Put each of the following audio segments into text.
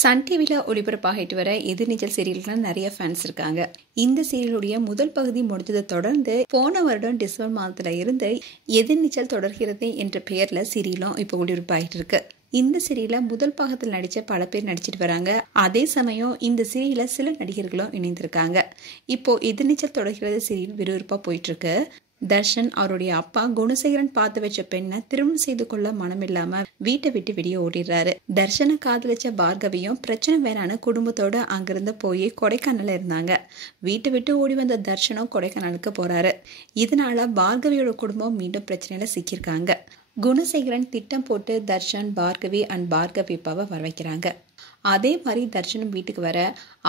Sun டிவியில் ஒளிபரப்பாகிட்டு வர எதிர்நீச்சல் சீரியல்கள் நிறைய ஃபேன்ஸ் இருக்காங்க. இந்த சீரியலுடைய முதல் பகுதி முடிஞ்சதை தொடர்ந்து போன வருடம் டிசம்பர் மாதத்துல இருந்து எதிர்நீச்சல் தொடர்கிறது என்ற பெயர்ல சீரியலும் இப்போ ஒளிபரப்பாகிட்டு இருக்கு. இந்த சீரியல முதல் பாகத்தில் நடிச்ச பல பேர் நடிச்சிட்டு வராங்க. அதே சமயம் இந்த சீரியல சில நடிகர்களும் இணைந்திருக்காங்க. இப்போ எதிர்நீச்சல் தொடர்கிறது சீரியல் விறுவிறுப்பா போயிட்டு இருக்கு. தர்ஷன் அவருடைய அப்பா குணசேகரன் பார்த்து வச்ச பெண்ணை திருமணம் செய்து கொள்ள மனம் இல்லாம வீட்டை விட்டு வெளியே ஓடிடுறாரு. தர்ஷனை காதலிச்ச பார்கவியும் பிரச்சனை வேறான குடும்பத்தோட அங்கிருந்து போய் கொடைக்கானல்ல இருந்தாங்க. வீட்டை விட்டு ஓடி வந்த தர்ஷனும் கொடைக்கானலுக்கு போறாரு. இதனால பார்கவியோட குடும்பம் மீண்டும் பிரச்சனையில சிக்கியிருக்காங்க. குணசேகரன் திட்டம் போட்டு தர்ஷன், பார்கவி அண்ட் பார்கவி அப்பாவை வர வைக்கிறாங்க. அதே மாதிரி தர்ஷனும் வீட்டுக்கு வர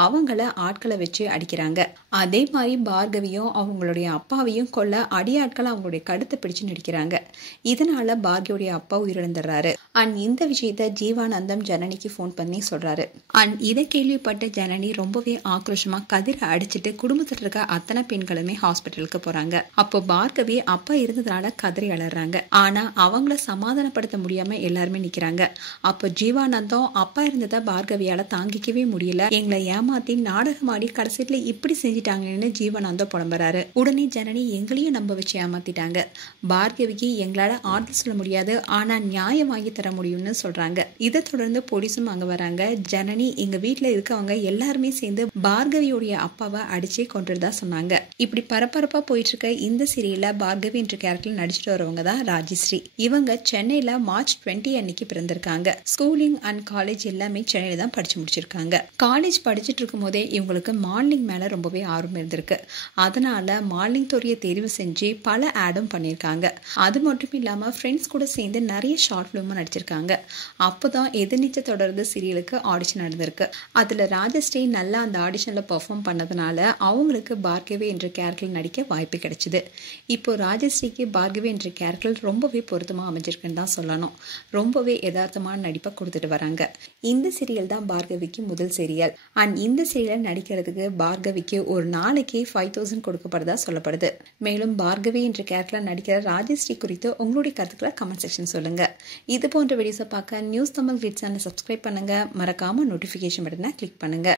அவங்கள ஆட்களை வச்சு அடிக்கிறாங்க. அதே மாதிரி பார்கவியும் அவங்களுடைய அப்பாவையும் கொல்ல அடியாட்களை அவங்களுடைய கழுத்தை பிடிச்சு நடிக்கிறாங்க. இதனால பார்கவியுடைய அப்பா உயிரிழந்துடுறாரு. அண்ட் இந்த விஷயத்த ஜீவானந்தம் ஜனனிக்கு போன் பண்ணி சொல்றாரு. அண்ட் இதை கேள்விப்பட்ட ஜனனி ரொம்பவே ஆக்ரோஷமா கதிரை அடிச்சுட்டு குடும்பத்துல இருக்க அத்தனை பெண்களுமே ஹாஸ்பிட்டலுக்கு போறாங்க. அப்போ பார்கவி அப்பா இருந்ததுனால கதறி அலறாங்க. ஆனா அவங்கள சமாதானப்படுத்த முடியாம எல்லாருமே நிக்கிறாங்க. அப்போ ஜீவானந்தம் அப்பா இருந்ததை பார்கவியால தாங்கிக்கவே முடியல, எங்களை ஏமாத்தி நாடகமாடி கடைசியில இப்படி செஞ்சிட்டாங்கன்னு ஜீவானந்தம் புலம்புறாரு. உடனே ஜனனி எங்களையும் நம்ப வச்சு ஏமாத்திட்டாங்க, பார்கவிக்கு எங்களால ஆர்டர் சொல்ல முடியாது, ஆனா நியாயம் வாங்கி தர முடியும்னு சொல்றாங்க. இதை தொடர்ந்து போலீஸும் அங்க வராங்க. ஜனனி எங்க வீட்டுல இருக்கவங்க எல்லாருமே சேர்ந்து பார்கவியோடைய அப்பாவை அடிச்சே கொண்டுதான் சொன்னாங்க. இப்படி பரபரப்பா போயிட்டு இருக்க இந்த சீரியல்ல பார்கவி என்ற கேரக்டர்ல நடிச்சுட்டு வரவங்க தான் ராஜஸ்ரீ. இவங்க சென்னையில மார்ச் 20 அன்னைக்கு பிறந்திருக்காங்க. ஸ்கூலிங் அண்ட் காலேஜ் எல்லாமே சென்னையில தான் படிச்சு முடிச்சிருக்காங்க. காலேஜ் படிச்சுட்டு இருக்கும் போதே இவங்களுக்கு மாடலிங் மேல ரொம்பவே ஆர்வம் இருந்திருக்கு. அதனால மாடலிங் துறையை தேர்வு செஞ்சு பல ஆடும் பண்ணியிருக்காங்க. அது மட்டும் இல்லாம ஃப்ரெண்ட்ஸ் கூட சேர்ந்து நிறைய ஷார்ட் ஃபிலிமும் நடிச்சிருக்காங்க. அப்போதான் எதிர்நீச்சல் தொடர்ந்து சீரியலுக்கு ஆடிஷன் நடந்திருக்கு. அதுல ராஜஸ்ரீ நல்லா அந்த ஆடிஷன்ல பெர்ஃபார்ம் பண்ணதுனால அவங்களுக்கு பார்கவி என்ற கேரக்டர் நடிக்க வாய்ப்பு கிடைச்சது. இப்போ ராஜஸ்ரீக்கு பார்கவி என்ற கேரக்டர் ரொம்பவே பொருத்தமா அமைஞ்சிருக்குன்னு தான் சொல்லணும். ரொம்பவே யதார்த்தமான நடிப்பை கொடுத்துட்டு வராங்க. இந்த சீரியல் தான் பார்கவிக்கு முதல் சீரியல். அண்ட் இந்த சீரியல் நடிக்கிறதுக்கு பார்கவிக்கு ஒரு நாளைக்கு 5000 கொடுக்கப்படுதா சொல்லப்படுது. மேலும் பார்கவி என்ற கேரக்டர்ல நடிக்கிற ராஜஸ்ரீ குறித்து உங்களுடைய கருத்துக்களை கமெண்ட் செக்ஷன் சொல்லுங்க. இது போன்ற வீடியோஸை பார்க்க நியூஸ் தமிழ் கிளிட்ஸ் சேனலை சப்ஸ்கிரைப் பண்ணுங்க. மறக்காம நோட்டிபிகேஷன் பட்டனை கிளிக் பண்ணுங்க.